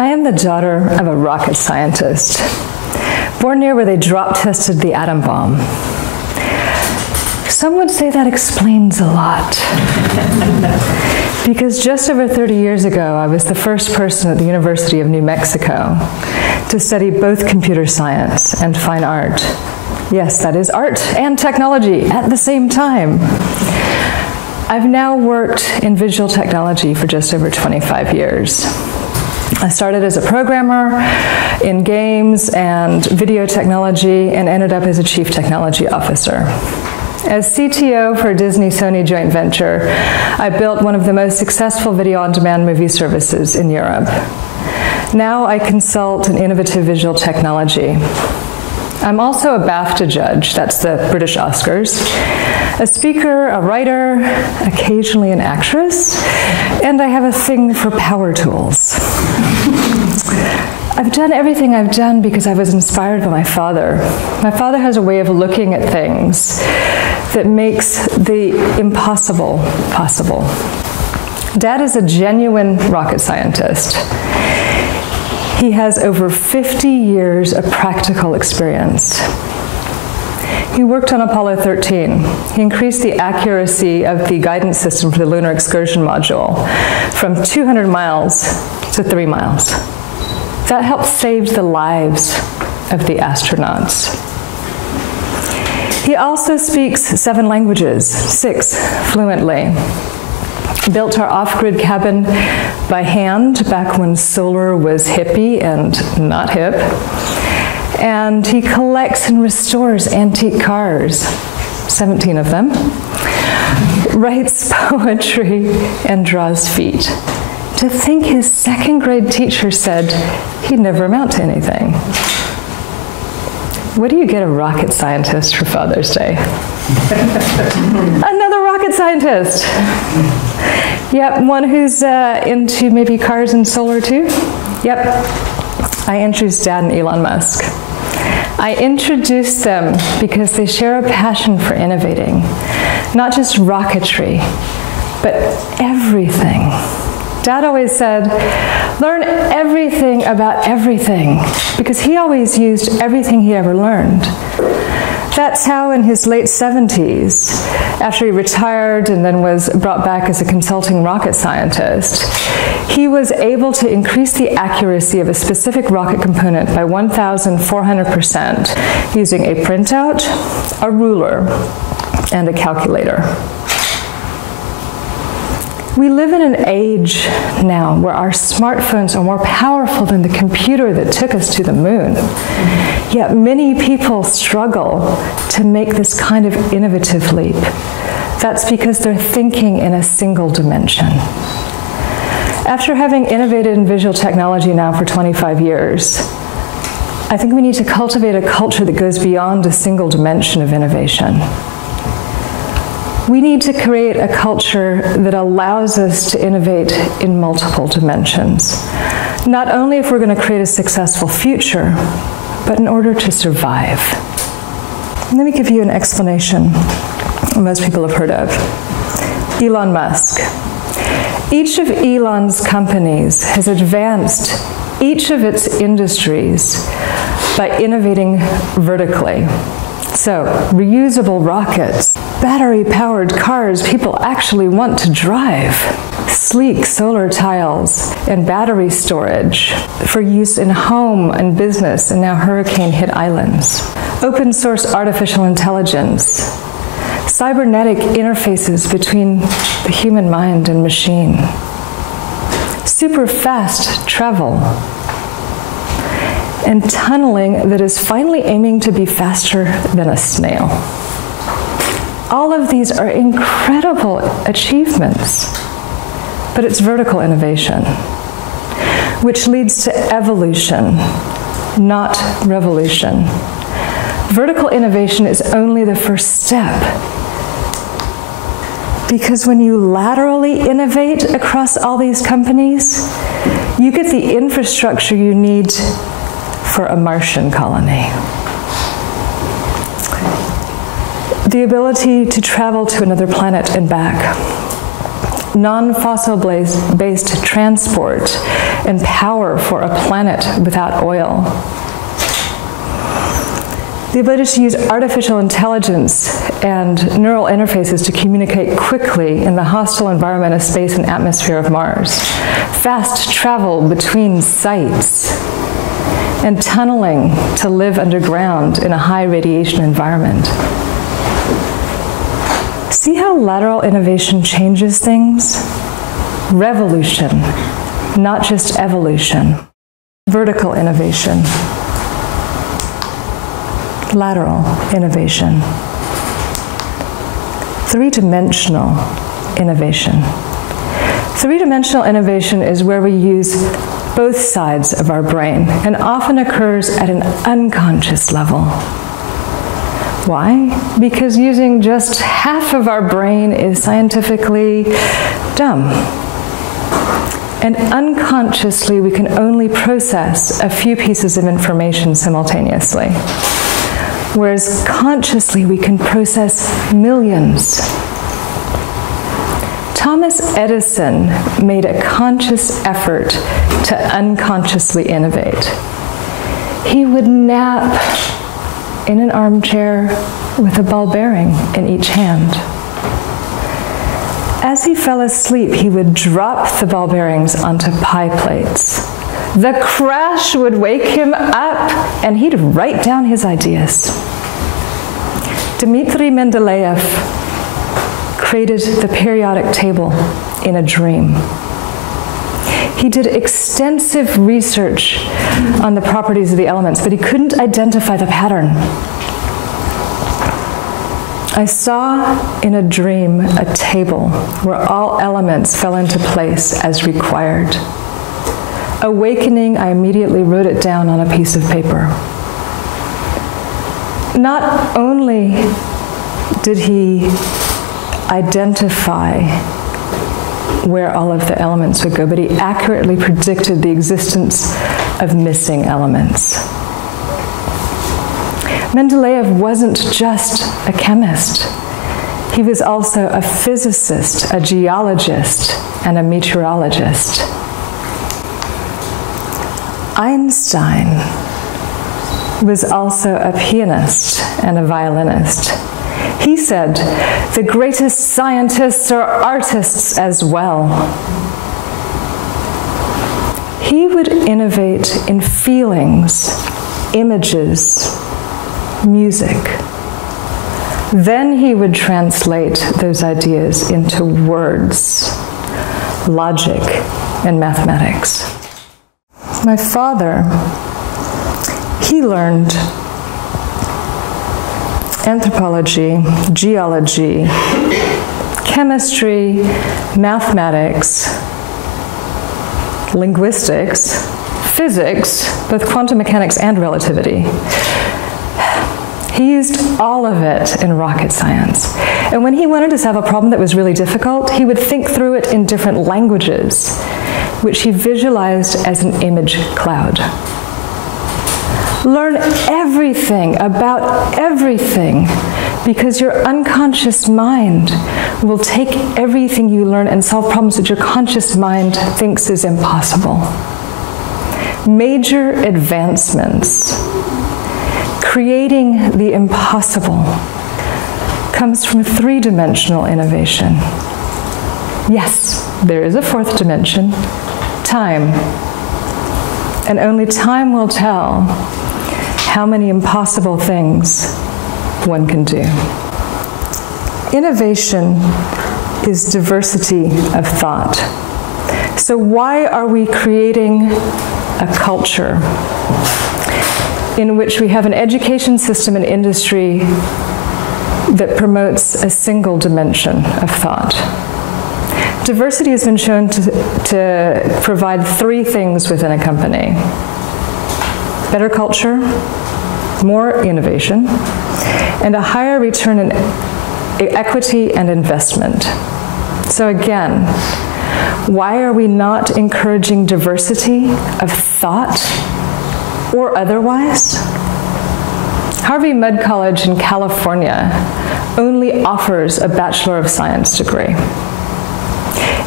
I am the daughter of a rocket scientist, born near where they drop-tested the atom bomb. Some would say that explains a lot. Because just over 30 years ago, I was the first person at the University of New Mexico to study both computer science and fine art. Yes, that is art and technology at the same time. I've now worked in visual technology for just over 25 years. I started as a programmer in games and video technology and ended up as a chief technology officer. As CTO for a Disney-Sony joint venture, I built one of the most successful video-on-demand movie services in Europe. Now I consult in innovative visual technology. I'm also a BAFTA judge, that's the British Oscars, a speaker, a writer, occasionally an actress, and I have a thing for power tools. I've done everything I've done because I was inspired by my father. My father has a way of looking at things that makes the impossible possible. Dad is a genuine rocket scientist. He has over 50 years of practical experience. He worked on Apollo 13. He increased the accuracy of the guidance system for the lunar excursion module from 200 miles to 3 miles. That helped save the lives of the astronauts. He also speaks 7 languages, 6 fluently. Built our off-grid cabin by hand back when solar was hippie and not hip. And he collects and restores antique cars, 17 of them, writes poetry, and draws feet. To think his 2nd grade teacher said he'd never amount to anything. What do you get a rocket scientist for Father's Day? Another rocket scientist. Yep, one who's into maybe cars and solar too. Yep, I introduced Dad and Elon Musk. I introduced them because they share a passion for innovating, not just rocketry, but everything. Dad always said, learn everything about everything, because he always used everything he ever learned. That's how in his late 70s, after he retired and then was brought back as a consulting rocket scientist, he was able to increase the accuracy of a specific rocket component by 1,400% using a printout, a ruler, and a calculator. We live in an age now where our smartphones are more powerful than the computer that took us to the moon. Yet many people struggle to make this kind of innovative leap. That's because they're thinking in a single dimension. After having innovated in visual technology now for 25 years, I think we need to cultivate a culture that goes beyond a single dimension of innovation. We need to create a culture that allows us to innovate in multiple dimensions, not only if we're going to create a successful future, but in order to survive. Let me give you an explanation most people have heard of. Elon Musk. Each of Elon's companies has advanced each of its industries by innovating vertically. So, reusable rockets, battery-powered cars people actually want to drive, sleek solar tiles, and battery storage for use in home and business and now hurricane-hit islands, open-source artificial intelligence, cybernetic interfaces between the human mind and machine, super-fast travel, and tunneling that is finally aiming to be faster than a snail. All of these are incredible achievements, but it's vertical innovation, which leads to evolution, not revolution. Vertical innovation is only the first step, because when you laterally innovate across all these companies, you get the infrastructure you need for a Martian colony. The ability to travel to another planet and back. Non-fossil based transport and power for a planet without oil. The ability to use artificial intelligence and neural interfaces to communicate quickly in the hostile environment of space and atmosphere of Mars. Fast travel between sites. And tunneling to live underground in a high radiation environment. See how lateral innovation changes things? Revolution, not just evolution. Vertical innovation. Lateral innovation. Three-dimensional innovation. Three-dimensional innovation is where we use both sides of our brain and often occurs at an unconscious level. Why? Because using just half of our brain is scientifically dumb. And unconsciously, we can only process a few pieces of information simultaneously. Whereas consciously, we can process millions. Thomas Edison made a conscious effort to unconsciously innovate. He would nap in an armchair with a ball bearing in each hand. As he fell asleep, he would drop the ball bearings onto pie plates. The crash would wake him up, and he'd write down his ideas. Dmitri Mendeleev created the periodic table in a dream. He did extensive research on the properties of the elements, but he couldn't identify the pattern. I saw in a dream a table where all elements fell into place as required. Awakening, I immediately wrote it down on a piece of paper. Not only did he identify where all of the elements would go, but he accurately predicted the existence of missing elements. Mendeleev wasn't just a chemist. He was also a physicist, a geologist, and a meteorologist. Einstein was also a pianist and a violinist. He said, the greatest scientists are artists as well. He would innovate in feelings, images, music. Then he would translate those ideas into words, logic, and mathematics. My father, he learned anthropology, geology, chemistry, mathematics, linguistics, physics, both quantum mechanics and relativity. He used all of it in rocket science. And when he wanted to solve a problem that was really difficult, he would think through it in different languages, which he visualized as an image cloud. Learn everything about everything, because your unconscious mind will take everything you learn and solve problems that your conscious mind thinks is impossible. Major advancements, creating the impossible, comes from three-dimensional innovation. Yes, there is a fourth dimension, time. And only time will tell how many impossible things one can do. Innovation is diversity of thought. So why are we creating a culture in which we have an education system and industry that promotes a single dimension of thought? Diversity has been shown to provide three things within a company: better culture, more innovation, and a higher return in equity and investment. So again, why are we not encouraging diversity of thought or otherwise? Harvey Mudd College in California only offers a Bachelor of Science degree.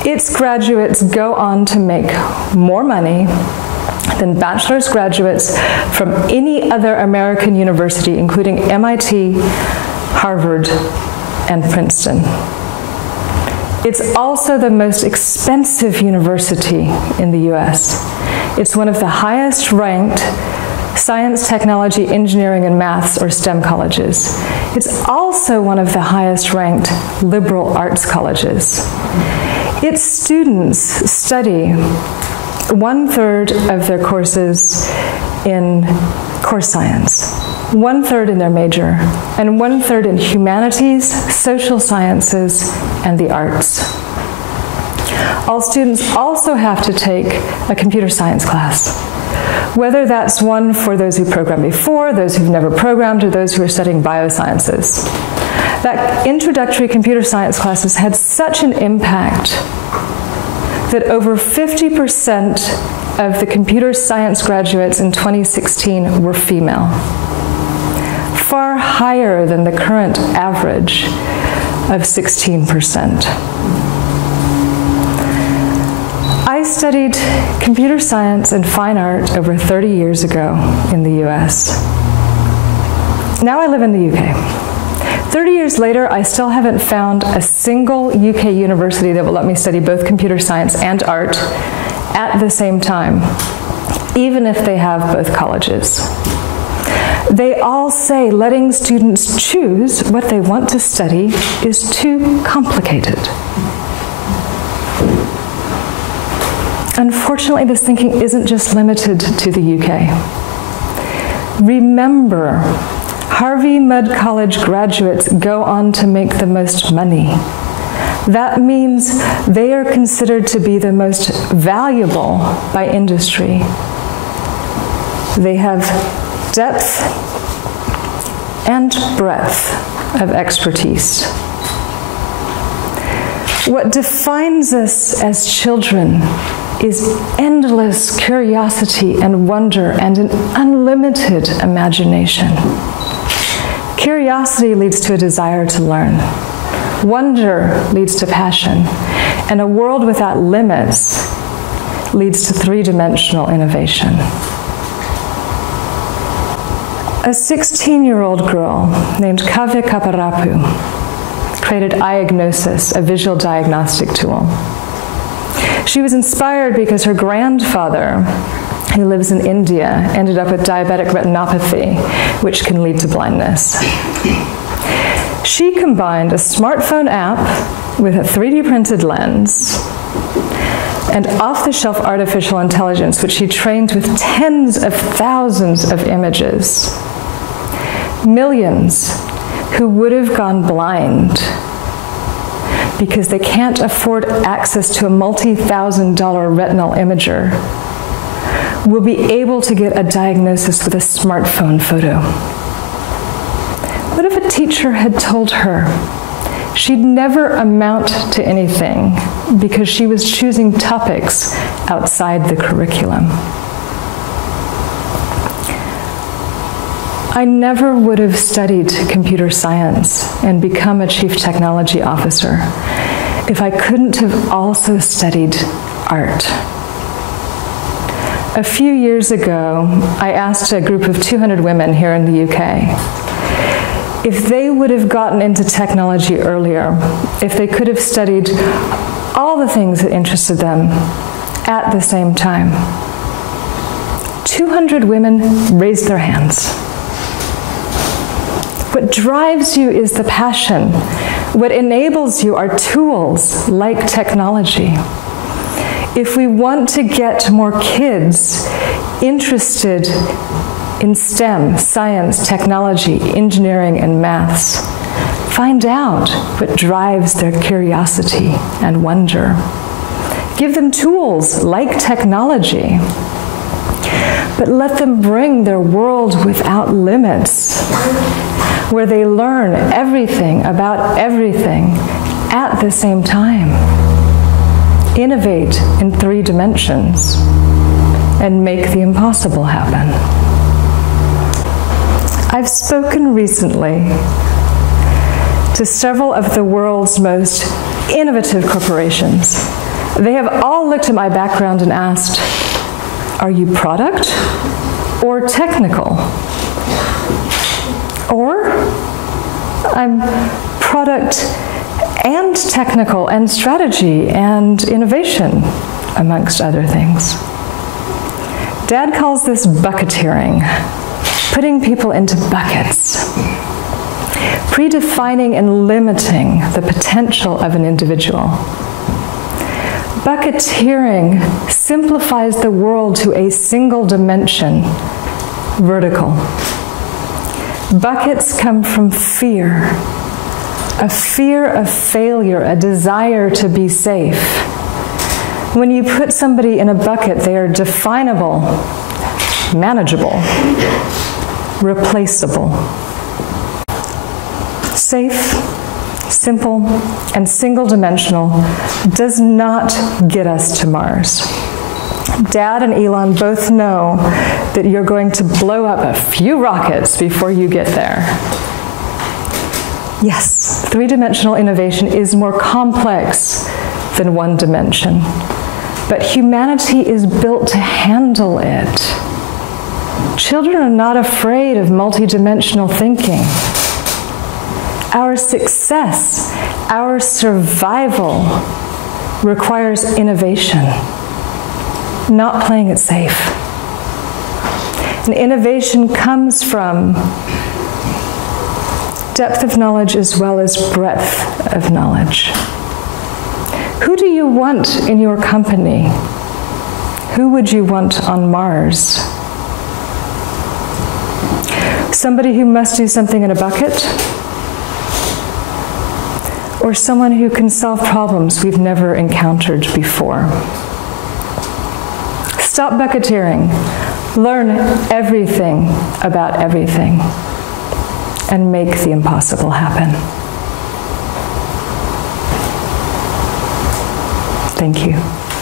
Its graduates go on to make more money than bachelor's graduates from any other American university, including MIT, Harvard, and Princeton. It's also the most expensive university in the US. It's one of the highest ranked science, technology, engineering, and maths, or STEM colleges. It's also one of the highest ranked liberal arts colleges. Its students study 1/3 of their courses in core science, 1/3 in their major, and 1/3 in humanities, social sciences, and the arts. All students also have to take a computer science class, whether that's one for those who programmed before, those who've never programmed, or those who are studying biosciences. That introductory computer science class has had such an impact that over 50% of the computer science graduates in 2016 were female, far higher than the current average of 16%. I studied computer science and fine art over 30 years ago in the US. Now I live in the UK. 30 years later, I still haven't found a single UK university that will let me study both computer science and art at the same time, even if they have both colleges. They all say letting students choose what they want to study is too complicated. Unfortunately, this thinking isn't just limited to the UK. Remember, Harvey Mudd College graduates go on to make the most money. That means they are considered to be the most valuable by industry. They have depth and breadth of expertise. What defines us as children is endless curiosity and wonder and an unlimited imagination. Curiosity leads to a desire to learn. Wonder leads to passion. And a world without limits leads to three-dimensional innovation. A 16-year-old girl named Kavya Kaparapu created iAgnosis, a visual diagnostic tool. She was inspired because her grandfather, who lives in India, ended up with diabetic retinopathy, which can lead to blindness. She combined a smartphone app with a 3D printed lens and off-the-shelf artificial intelligence, which she trained with tens of thousands of images. Millions who would have gone blind because they can't afford access to a multi-thousand-dollar retinal imager will be able to get a diagnosis with a smartphone photo. What if a teacher had told her she'd never amount to anything because she was choosing topics outside the curriculum? I never would have studied computer science and become a chief technology officer if I couldn't have also studied art. A few years ago, I asked a group of 200 women here in the UK if they would have gotten into technology earlier, if they could have studied all the things that interested them at the same time. 200 women raised their hands. What drives you is the passion. What enables you are tools like technology. If we want to get more kids interested in STEM, science, technology, engineering, and maths, find out what drives their curiosity and wonder. Give them tools like technology, but let them bring their world without limits, where they learn everything about everything at the same time. Innovate in 3 dimensions and make the impossible happen. I've spoken recently to several of the world's most innovative corporations They have all looked at my background and asked, are you product or technical? Or I'm product and technical and strategy and innovation, amongst other things. Dad calls this bucketeering, putting people into buckets, predefining and limiting the potential of an individual. Bucketeering simplifies the world to a single dimension, vertical. Buckets come from fear, a fear of failure, a desire to be safe. When you put somebody in a bucket, they are definable, manageable, replaceable. Safe, simple, and single-dimensional does not get us to Mars. Dad and Elon both know that you're going to blow up a few rockets before you get there. Yes, three-dimensional innovation is more complex than one dimension, but humanity is built to handle it. Children are not afraid of multidimensional thinking. Our success, our survival requires innovation, not playing it safe. And innovation comes from depth of knowledge as well as breadth of knowledge. Who do you want in your company? Who would you want on Mars? Somebody who must do something in a bucket? Or someone who can solve problems we've never encountered before? Stop bucketeering. Learn everything about everything and make the impossible happen. Thank you.